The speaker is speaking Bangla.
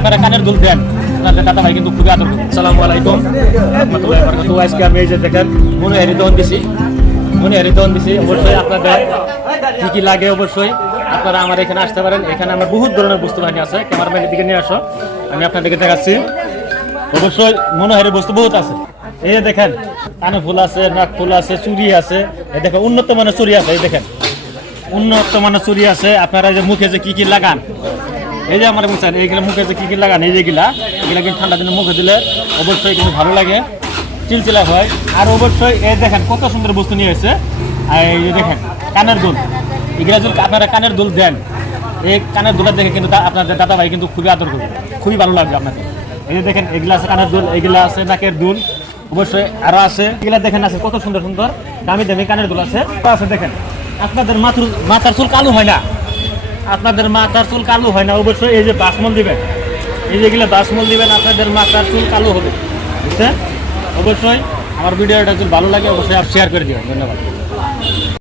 আপনারা কানের দুল দেন, আপনাদের দাদা ভাই কিন্তু খুবই আদর করে। আসসালামু আলাইকুম রাহমাতুল্লাহি ওয়া বারাকাতুহু। আজকে আমি এই যে দেখেন মনোহারি দহন দিছি, অবশ্যই আপনাদের কি কি লাগে অবশ্যই আপনারা আমার এখানে আসতে পারেন। এখানে আমার বহুত ধরনের বস্তু বাহিনী আছে, ক্যামেরাম্যানের দিকে নিয়ে আসো, আমি আপনাদেরকে দেখাচ্ছি। অবশ্যই মনোহারি বস্তু বহুত আছে। এই যে দেখেন কানে ফুল আছে, নাক ফুল আছে, চুড়ি আছে, এই দেখেন উন্নত মানের চুড়ি আছে, এই দেখেন উন্নত মানের চুড়ি আছে। আপনারা যে মুখে যে কি কি লাগান, এই যে আমার বুঝছেন এইগুলো মুখে যে কি কি লাগান, এই যেগুলা এগুলা কিন্তু ঠান্ডা দিনে মুখে দিলে অবশ্যই কিন্তু ভালো লাগে, চিলচিলা হয়। আর অবশ্যই এই দেখেন কত সুন্দর বস্তু নিয়ে এসেছে। এই যে দেখেন কানের দুল, এগুলা যদি আপনারা কানের দুল দেন, এই কানের দুলটা দেখে কিন্তু আপনাদের দাদা ভাই কিন্তু খুবই আদর করবে, খুবই ভালো লাগবে আপনাদের। এই যে দেখেন এগুলা আছে কানের দুল, এগুলা আছে নাকের দুল, অবশ্যই আরো আছে। এগুলা দেখেন আছে কত সুন্দর সুন্দর দামি দামি কানের দুল আছে। দেখেন আপনাদের মাথার চুল কালো হয় না, আপনাদের মাথার চুল কালো হয় না, অবশ্যই এই যে বাসমল দিবেন, এই যেগুলো বাসমল দিবেন আপনাদের মাথার চুল কালো হবে, বুঝছেন? অবশ্যই আমার ভিডিওটা যদি ভালো লাগে অবশ্যই শেয়ার করে দিবেন। ধন্যবাদ।